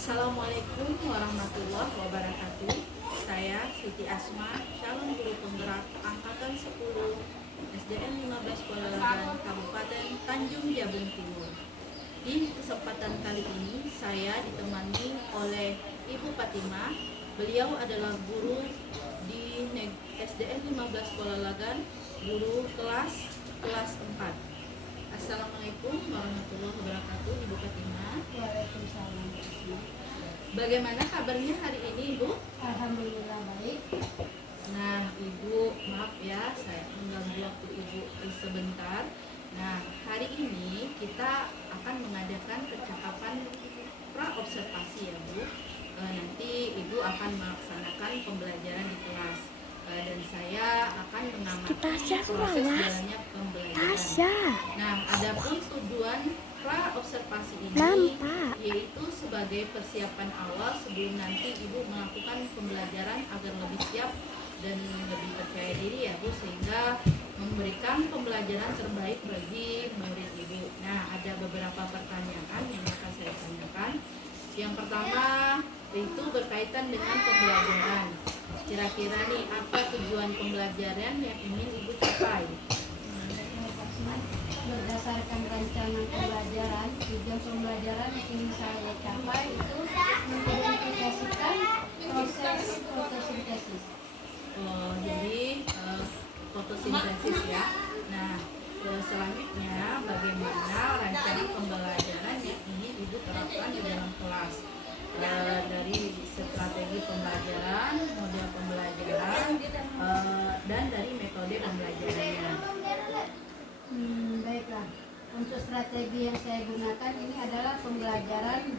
Assalamualaikum warahmatullahi wabarakatuh. Saya Siti Asma, calon guru penggerak angkatan 10 SDN 15 Kuala Kabupaten Tanjung Jabung Timur. Di kesempatan kali ini saya ditemani oleh Ibu Fatimah. Beliau adalah guru di SDN 15 Kuala Lagan, guru kelas 4. Assalamualaikum warahmatullahi wabarakatuh, Ibu Fatimah. Waalaikumsalam. Bagaimana kabarnya hari ini, Ibu? Alhamdulillah baik. Nah, Ibu, maaf ya, saya mengganggu waktu Ibu sebentar. Nah, hari ini kita akan mengadakan percakapan pra-observasi ya, Bu. Nanti Ibu akan melaksanakan pembelajaran di kelas. Dan saya akan mengamati proses jalannya pembelajaran. Nah, adapun tujuan pra-observasi ini yaitu sebagai persiapan awal sebelum nanti Ibu melakukan pembelajaran agar lebih siap dan lebih percaya diri ya, Bu, sehingga memberikan pembelajaran terbaik bagi murid Ibu. Nah, ada beberapa pertanyaan yang akan saya tanyakan. Yang pertama itu berkaitan dengan pembelajaran. Kira-kira nih apa tujuan pembelajaran yang ingin Ibu capai? Berdasarkan rancangan pembelajaran, tujuan pembelajaran yang ingin saya capai itu mengidentifikasikan proses fotosintesis. Jadi fotosintesis ya. Nah, selanjutnya bagaimana rancangan pembelajaran yang ingin Ibu terapkan di dalam kelas? Dari strategi pembelajaran, model pembelajaran, dan dari metode pembelajarannya. Baiklah. Untuk strategi yang saya gunakan ini adalah pembelajaran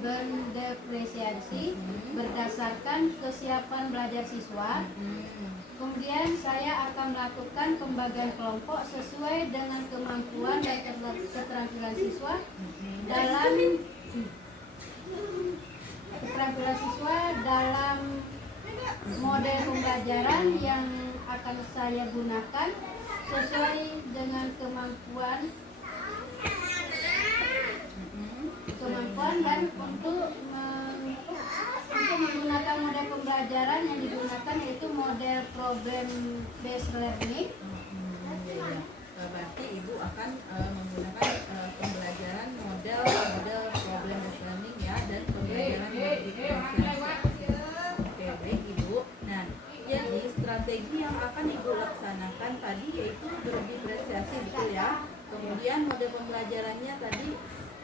berdiferensiasi berdasarkan kesiapan belajar siswa. Kemudian saya akan melakukan pembagian kelompok sesuai dengan kemampuan dan keterampilan siswa dalam model pembelajaran yang akan saya gunakan sesuai dengan kemampuan dan untuk menggunakan model pembelajaran yang digunakan yaitu model problem based learning. Berarti Ibu akan menggunakan pembelajaran model problem based learning ya, dan pembelajaran berdiferensiasi. Oke, baik Ibu. Nah, jadi strategi yang akan Ibu laksanakan tadi yaitu berdiferensiasi, betul ya. Kemudian model pembelajarannya tadi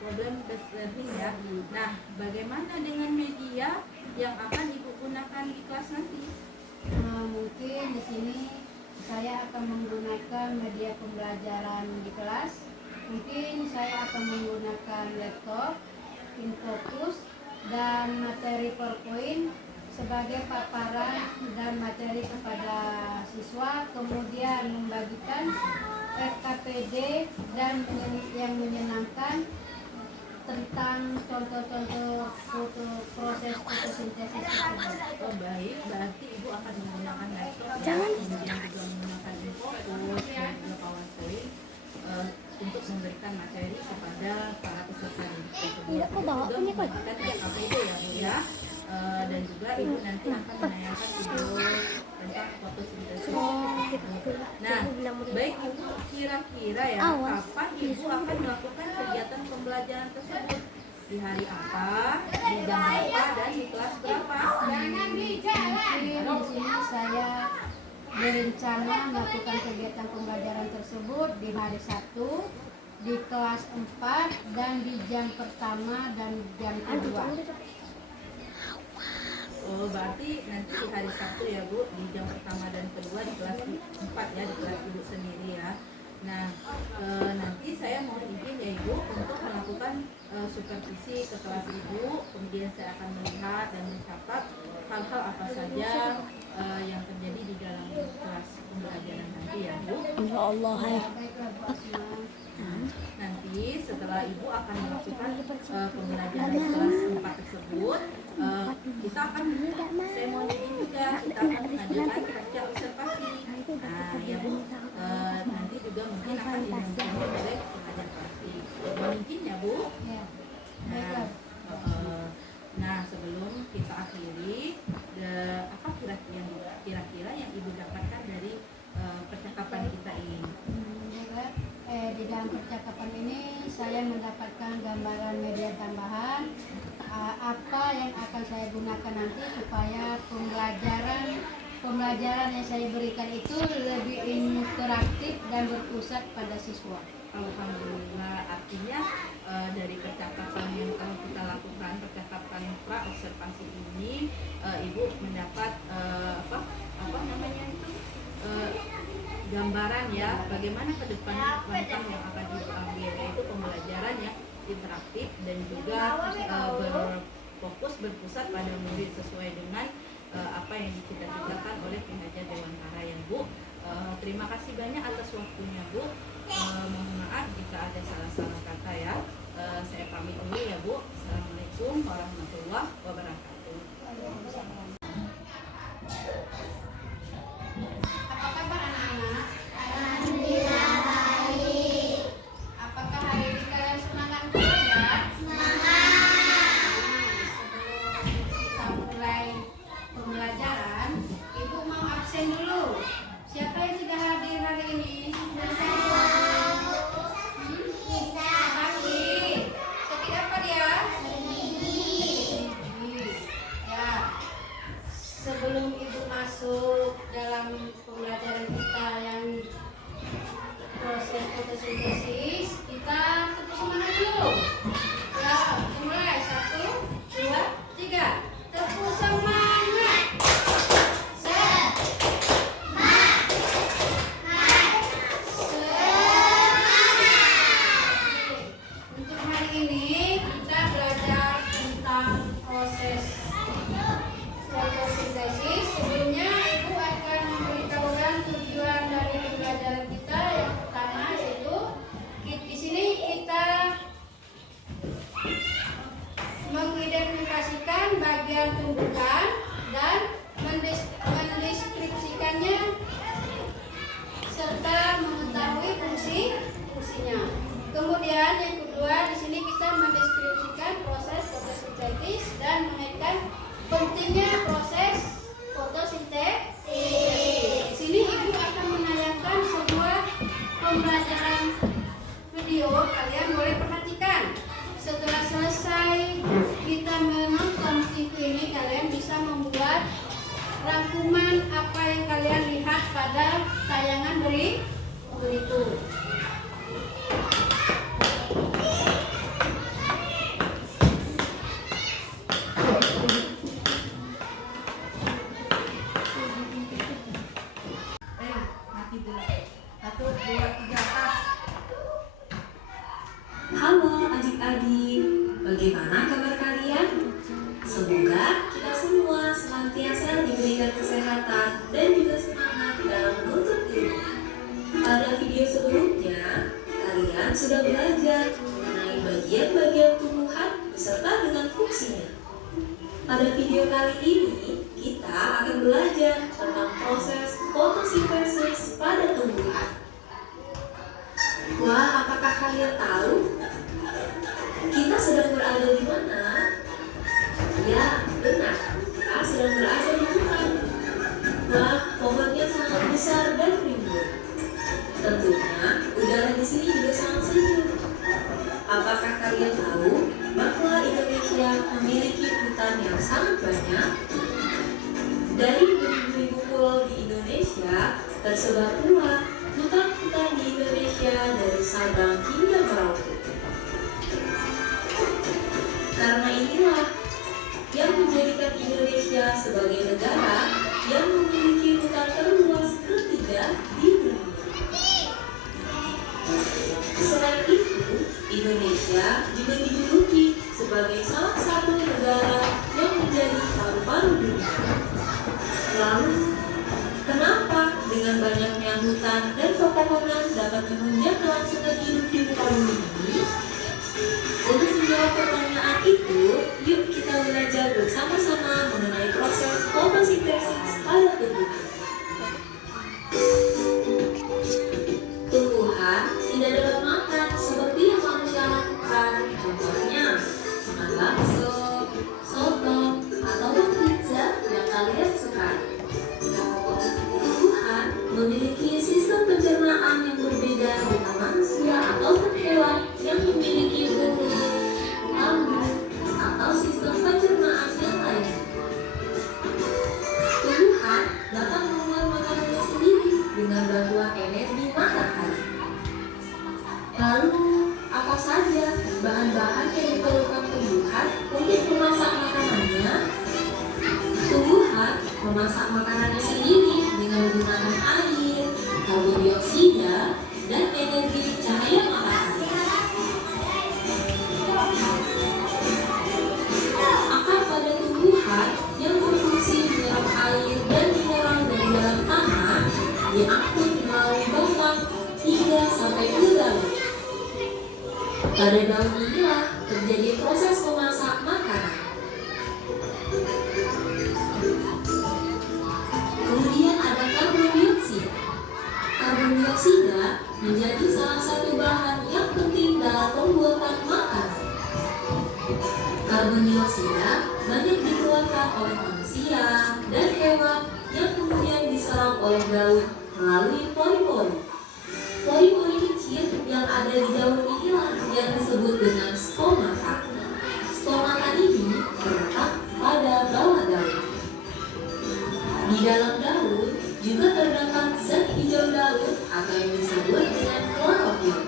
problem based learning ya. Nah, bagaimana dengan media yang akan Ibu gunakan di kelas nanti? Mungkin di sini saya akan menggunakan media pembelajaran di kelas. Mungkin saya akan menggunakan laptop, infocus, dan materi PowerPoint sebagai paparan dan materi kepada siswa. Kemudian membagikan RKPD dan yang menyenangkan tentang contoh-contoh proses fotosintesis tersebut. Oh, baik, berarti Ibu akan menggunakan laptop, kemudian juga menggunakan infocus dan juga PowerPoint untuk memberikan materi kepada para peserta tersebut. Juga membagikan RKPD ya, Bu ya. Dan juga Ibu nanti akan menanyakan video tentang fotosintesis. Nah, baik Ibu, kira-kira ya kapan Ibu akan melakukan kegiatan pembelajaran tersebut? Di hari apa, di jam berapa, dan di kelas berapa? Mungkin di sini saya berencana melakukan kegiatan pembelajaran tersebut di hari Sabtu, di kelas 4, dan di jam pertama dan jam kedua. Oh, berarti nanti di hari Sabtu ya, Bu, di jam pertama dan kedua di kelas 4 ya, di kelas Ibu sendiri ya. Nah, nanti saya mau izin ya Ibu untuk melakukan supervisi ke kelas Ibu. Kemudian saya akan melihat dan mencatat hal-hal apa saja yang terjadi di dalam kelas pembelajaran nanti ya, Bu. Ya Allah. Nanti setelah Ibu akan melakukan pembelajaran di kelas 4 tersebut, kita akan, saya mau izin juga, kita akan mengadakan kerja observasi. Nah, ya Bu, nanti juga mungkin akan didampingi oleh pengajar praktik. Mungkin ya Bu. Ya. Nah, akhiri, apa kira-kira yang Ibu dapatkan dari percakapan kita ini? Di dalam percakapan ini saya mendapatkan gambaran media tambahan apa yang akan saya gunakan nanti supaya pembelajaran yang saya berikan itu lebih interaktif dan berpusat pada siswa. Alhamdulillah, artinya dari percakapan yang telah kita lakukan, percakapan pra observasi ini, Ibu mendapat apa namanya itu gambaran ya, bagaimana ke depan langkah yang akan Ibu ambil, yaitu pembelajaran yang interaktif dan juga berfokus berpusat pada murid sesuai dengan apa yang dicita-citakan oleh Kinerja Dewantara ya Bu. Terima kasih banyak atas waktunya Bu. Mohon maaf jika ada salah-salah kata ya. Saya pamit dulu ya Bu. Assalamualaikum warahmatullahi wabarakatuh. Apa kabar anak-anak? Alhamdulillah baik. Apakah hari ini kalian semangat belajar? Semangat. Sebelum kita mulai pembelajaran, Ibu mau absen dulu. Siapa yang tidak hadir hari ini? Sakit. Sakit apa dia? Ya. Sebelum Ibu masuk dalam pembelajaran kita yang proses fotosintesis, kita tepuk semangat dulu. Ya, mulai 1, 2, 3. Tepuk semangat. Untuk hari ini kita belajar tentang proses fotosintesis. Sebelumnya Ibu akan memberitahukan tujuan dari pembelajaran kita. Yang pertama yaitu di sini kita mengidentifikasikan bagian tumbuhan dan mendeskripsikannya serta mengetahui fungsinya. Kemudian yang kedua di sini kita mendeskripsikan proses fotosintesis dan mengenai pentingnya proses fotosintesis. Di sini Ibu akan menayangkan sebuah pembelajaran video, kalian boleh perhatikan. Setelah selesai kita menonton TV ini, kalian bisa membuat rangkuman apa yang kalian lihat pada tayangan berikut. Mati dulu. 1, 2, 3, tas. Halo adik-adik, bagaimana kabar kalian? Semoga kita semua senantiasa diberikan kesehatan dan juga semangat dalam menuntut ilmu. Pada video sebelumnya, kalian sudah belajar mengenai bagian-bagian tumbuhan beserta dengan fungsinya. Pada video kali ini, kita akan belajar tentang proses fotosintesis pada tumbuhan. Wah, apakah kalian tahu? Kita sedang berada di mana? Ya, benar. Kita sedang berada di hutan. Wah, pohonnya sangat besar dan rimbun. Tentunya, udara di sini juga sangat sejuk. Apakah kalian tahu bahwa Indonesia memiliki hutan yang sangat banyak? Dari beribu-ribu pulau di Indonesia, tersebar pula hutan-hutan di Indonesia dari Sabang hingga Merauke. Karena inilah yang menjadikan Indonesia sebagai negara yang memiliki hutan terluas ketiga di dunia. Selain itu, Indonesia juga dijuluki sebagai salah satu negara yang menjadi paru-paru dunia. Lalu, kenapa dengan banyaknya hutan dan pepohonan dapat menunjang kelangsungan hidup di muka bumi ini? Untuk menjawab pertanyaan itu, yuk kita belajar bersama-sama mengenai proses fotosintesis pada tumbuhan. Tumbuhan tidak dapat makan seperti yang manusia lakukan, contohnya makan bakso, soto, atau Pada daun inilah terjadi proses memasak makanan. Kemudian ada karbon dioksida. Karbon dioksida menjadi salah satu bahan yang penting dalam pembuatan makanan. Karbon dioksida banyak dikeluarkan oleh manusia dan hewan yang kemudian diserap oleh daun melalui pori-pori. Pori-pori kecil yang ada di daun inilah yang disebut dengan stomata. Stomata ini terletak pada bawah daun. Di dalam daun juga terdapat zat hijau daun atau yang disebut dengan klorofil.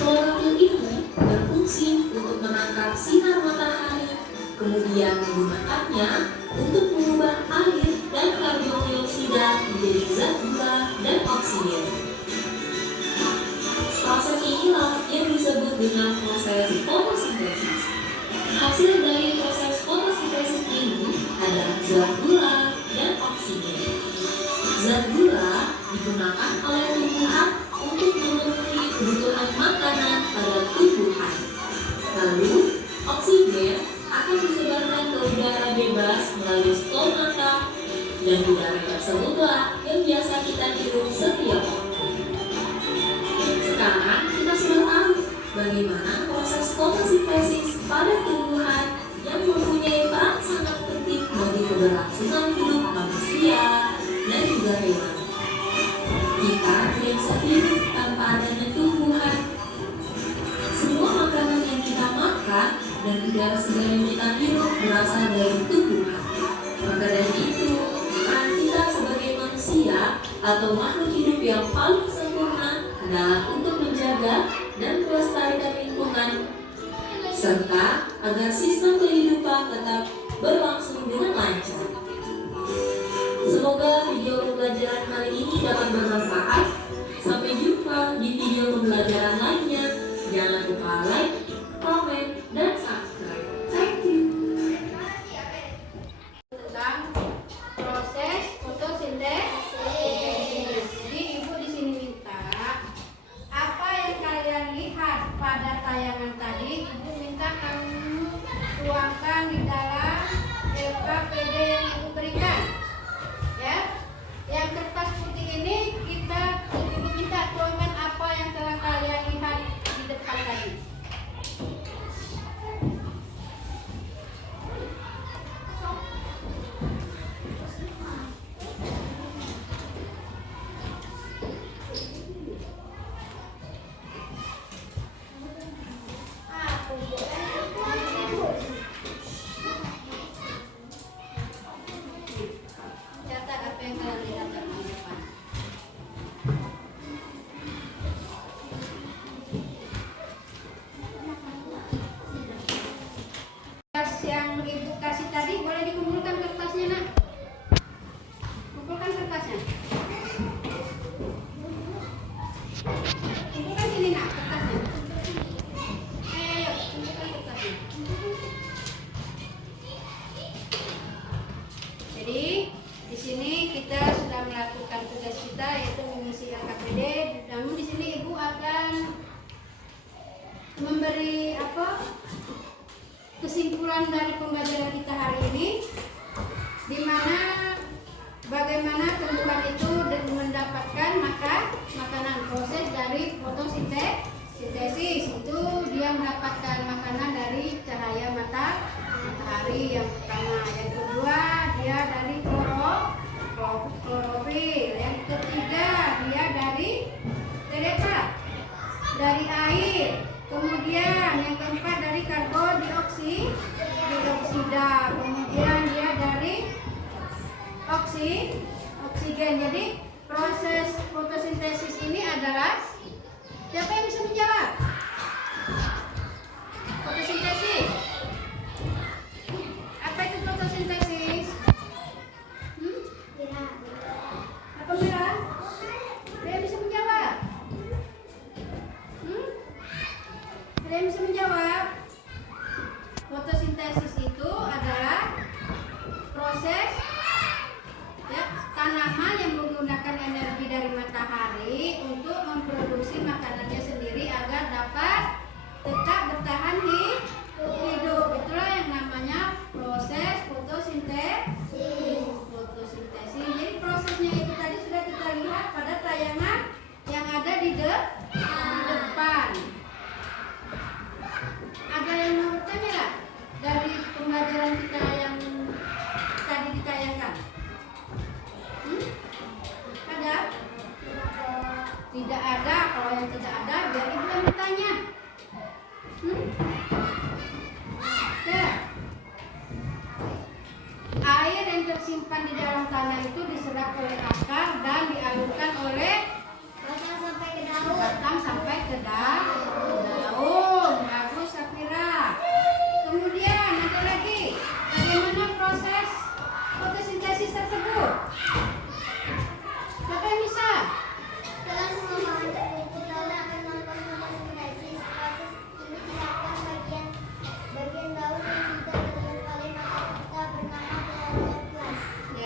Klorofil ini berfungsi untuk menangkap sinar matahari, kemudian menggunakannya untuk mengubah air dan karbon dioksida menjadi zat gula dan oksigen. Proses inilah yang disebut dengan proses fotosintesis. Hasil dari proses fotosintesis ini adalah zat gula dan oksigen. Zat gula digunakan oleh tumbuhan untuk memenuhi kebutuhan makanan pada tumbuhan. Lalu, oksigen akan disebarkan ke udara bebas melalui stomata, dan udara tersebutlah yang biasa kita hirup setiap hari. Sekarang kita sudah tahu bagaimana proses fotosintesis pada tumbuhan yang mempunyai peran sangat penting bagi keberlangsungan hidup manusia dan juga hewan. Kita tidak bisa hidup tanpa adanya tumbuhan. Semua makanan yang kita makan dan udara segar yang kita hirup berasal dari tumbuhan. Maka dari itu, peran kita sebagai manusia atau makhluk hidup yang paling sempurna adalah untuk menjaga dan melestarikan lingkungan serta agar sistem kehidupan tetap berlangsung dengan lancar. Semoga video pembelajaran hari ini dapat bermanfaat. Sampai jumpa di video pembelajaran lainnya. Jangan lupa like, comment, dan subscribe. Thank you. Tentang proses fotosintesis. Jadi ibu di sini minta apa yang kalian lihat pada tayangan tadi, ibu minta kamu tuangkan di dalam LKPD yang ibu berikan. Ya, yang kertas putih ini ibu minta tuangkan apa yang telah kalian lihat di depan tadi. Catat apa yang kalian lihat di depan. Kertas yang ibu kasih tadi boleh dikumpulkan kertasnya, nak. Kumpulkan kertasnya. Kumpulkan sini, nak, kertasnya. Ayo, kumpulkan kertasnya. Jadi di sini kita sudah melakukan tugas kita yaitu mengisi LKPD. Namun di sini ibu akan memberi kesimpulan dari pembelajaran kita hari ini, di mana bagaimana tumbuhan itu mendapatkan makanan. Proses dari fotosintesis itu dia mendapatkan makanan dari cahaya matahari yang pertama. Yang kedua dia dari klorofil. Yang ketiga dia dari air. Kemudian yang keempat dari karbon dioksida. Kemudian dia dari oksigen. Jadi proses fotosintesis ini adalah, siapa yang bisa menjawab? Fotosintesis. Apa itu fotosintesis? Apa Mira? Ada yang bisa menjawab? Ada yang bisa menjawab? Fotosintesis itu adalah proses tanaman yang menggunakan energi dari matahari hari untuk memproduksi makanannya sendiri agar dapat tetap bertahan hidup. Itulah yang namanya proses fotosintesis. Jadi prosesnya itu tadi sudah kita lihat pada tayangan yang ada di depan. Ada yang mau bertanya nggak dari pembelajaran kita yang tadi ditayangkan? Ada? Tidak ada. Kalau yang tidak ada, biar ibu yang bertanya. Ya. Air yang tersimpan di dalam tanah itu diserap oleh akar dan dialirkan oleh batang sampai ke daun. Bagus, Safira. Kemudian ada lagi, bagaimana proses fotosintesis tersebut? Siapa yang bisa?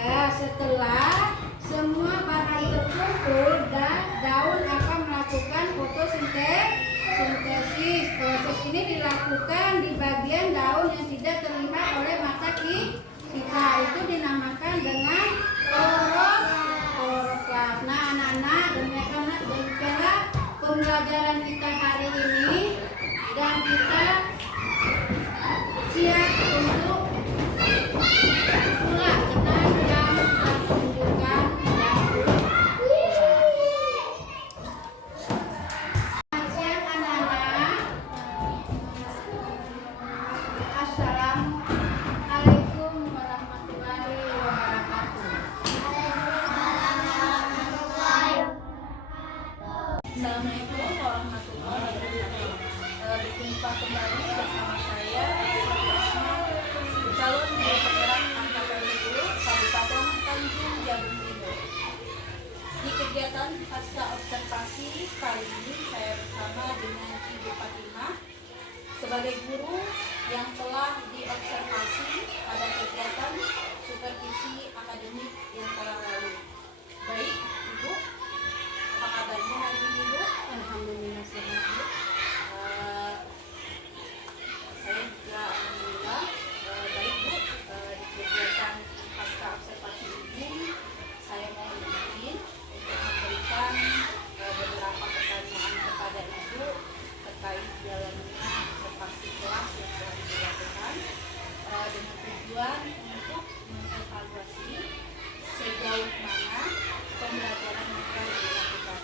Ya, setelah semua barang terkumpul dan daun akan melakukan fotosintesis. Proses ini dilakukan di bagian daun yang tidak terlihat oleh mata kita. Itu dinamakan dengan kloroflas. Nah, anak-anak, demikianlah pembelajaran kita hari ini, dan kita siap untuk mulai. Kita sedang menunjukkan siang anak-anak. Assalamualaikum warahmatullahi wabarakatuh. Assalamualaikum warahmatullahi wabarakatuh. Berjumpa kembali bersama saya Asma, calon guru penggerak angkatan 10 Kabupaten Tanjung Jabung Timur. Di kegiatan pasca observasi kali ini saya bersama dengan Ibu Fatimah sebagai guru yang telah diobservasi pada kegiatan supervisi akademik yang telah lalu. Baik, Ibu, apa kabarnya hari ini, Bu? Alhamdulillah sehat, Bu. Saya juga alhamdulillah baik, Bu. Di kegiatan pasca observasi ini saya mau izin untuk memberikan beberapa pertanyaan kepada Ibu terkait jalannya observasi kelas yang telah dilakukan dengan tujuan untuk mengevaluasi sejauh mana pembelajaran yang telah dilakukan.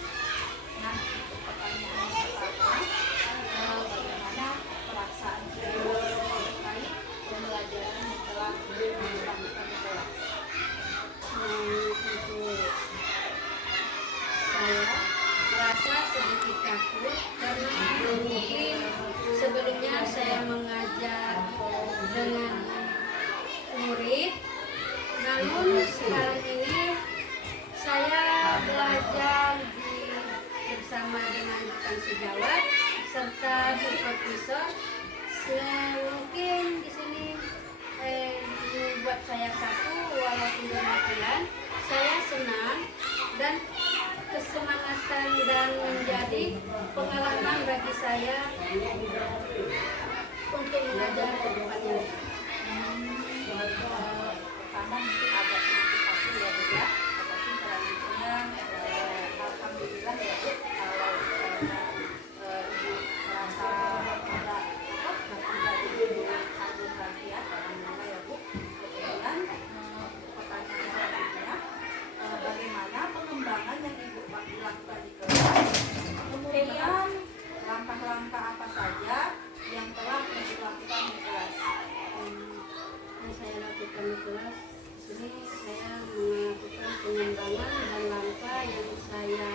Nah, untuk pertanyaan pertama, bagaimana perasaan Ibu terkait pembelajaran yang telah dilakukan di kelas? Untuk saya merasa sedikit takut karena mungkin sebelumnya saya mengajar dengan murid, namun sekarang ini saya belajar bersama dengan rekan sejawat serta supervisor. Mungkin di sini membuat saya satu, walaupun demikian saya senang dan kesemangatan dan menjadi pengalaman bagi saya untuk mengajar ke depannya. Pertama mungkin agak sedikit takut ya, Bu, ya. Tetapi selanjutnya alhamdulillah ya, Bu, kalau Ibu merasa ada tanggung lagi ya, karena ya, Bu. Kemudian pertanyaan selanjutnya, bagaimana pengembangan yang Ibu lakukan di kelas, kemudian langkah-langkah apa saja yang telah Ibu lakukan di kelas? Yang saya lakukan di kelas ini, saya melakukan pengembangan dan langkah yang saya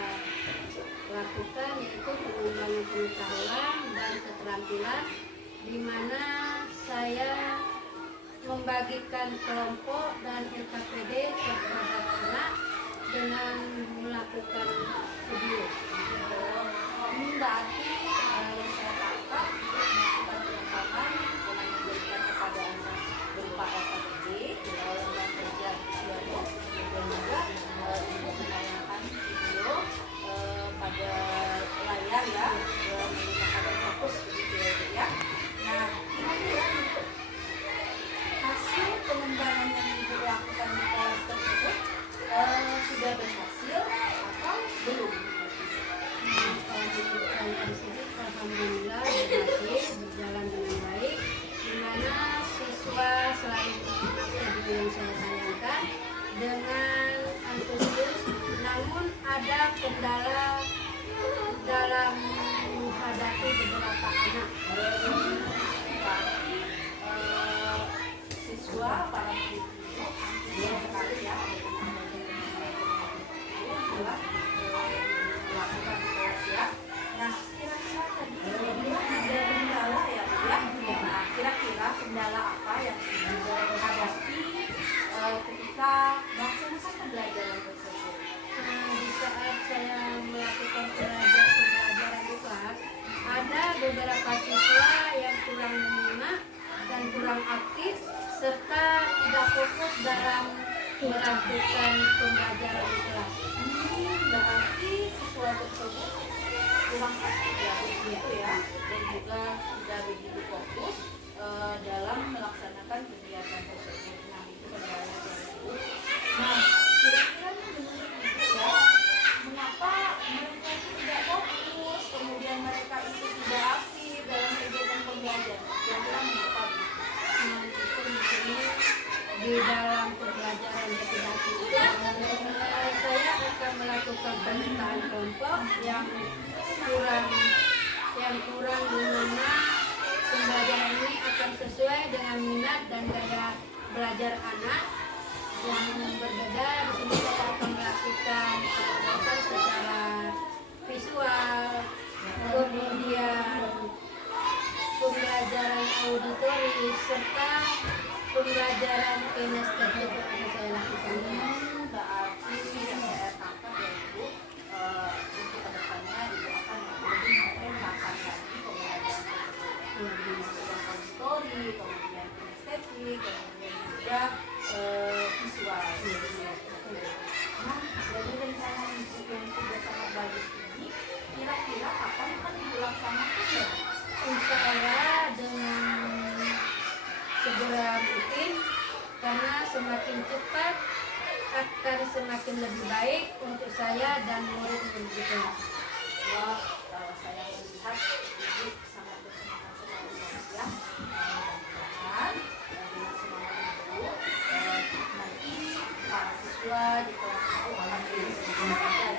lakukan yaitu pengembangan pengetahuan dan keterampilan, di mana saya membagikan kelompok dan LKPD kepada anak dengan melakukan video. Ini berarti yang saya tangkap melakukan pengembangan dengan memberikan kepada anak berupa LKPD, lomba kerja visualnya, dan juga Ibu menayangkan video kendala dalam menghadapi beberapa anak. Berarti siswa para murid itu sekali ya adalah melakukan di kelas ya. Nah, kira-kira tadi ada kendala ya Bu ya. Nah, kira-kira kendala apa yang dihadapi ketika melaksanakan pembelajaran tersebut? Di saat saya melakukan pembelajaran di kelas, ada beberapa siswa yang kurang menyimak dan kurang aktif serta tidak fokus dalam melakukan pembelajaran di kelas. Berarti siswa tersebut kurang aktif ya begitu ya, dan juga tidak begitu fokus dalam melaksanakan kegiatan tersebut. Nah, itu kendala dari Ibu. Nah, kira-kira menurut Ibu ya, mengapa mereka itu tidak fokus, kemudian mereka itu tidak aktif dalam kegiatan pembelajaran? Kira-kira mengapa Bu? Itu di sini di dalam pembelajaran metodologi itu saya akan melakukan pemetaan kelompok yang kurang di mana pembelajaran ini akan sesuai dengan minat dan gaya belajar anak yang berbeda. Di sini saya akan melakukan pendekatan secara visual, kemudian pembelajaran auditoris serta pembelajaran kinestetik yang akan saya lakukan. Berarti yang saya tangkap ya Ibu, untuk kedepannya Ibu akan lebih memperhatikan lagi pembelajaran tersebut, story, kemudian kinestetik, kemudian juga visual. Nah, dari rencana Ibu yang sudah sangat bagus ini, kira-kira kapan akan dilaksanakan ya? Insya Allah dengan segera mungkin, karena semakin cepat akan semakin lebih baik untuk saya dan murid-murid di kelas. Wah, kalau saya melihat Ibu sangat bersemangat sekali ya. Mudah-mudahan dengan semangat Ibu nanti para siswa di kelas itu akan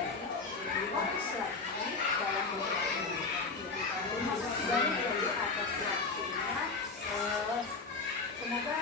lebih fokus lagi dalam belajar. Terima kasih banyak ya Bu atas waktunya. Semoga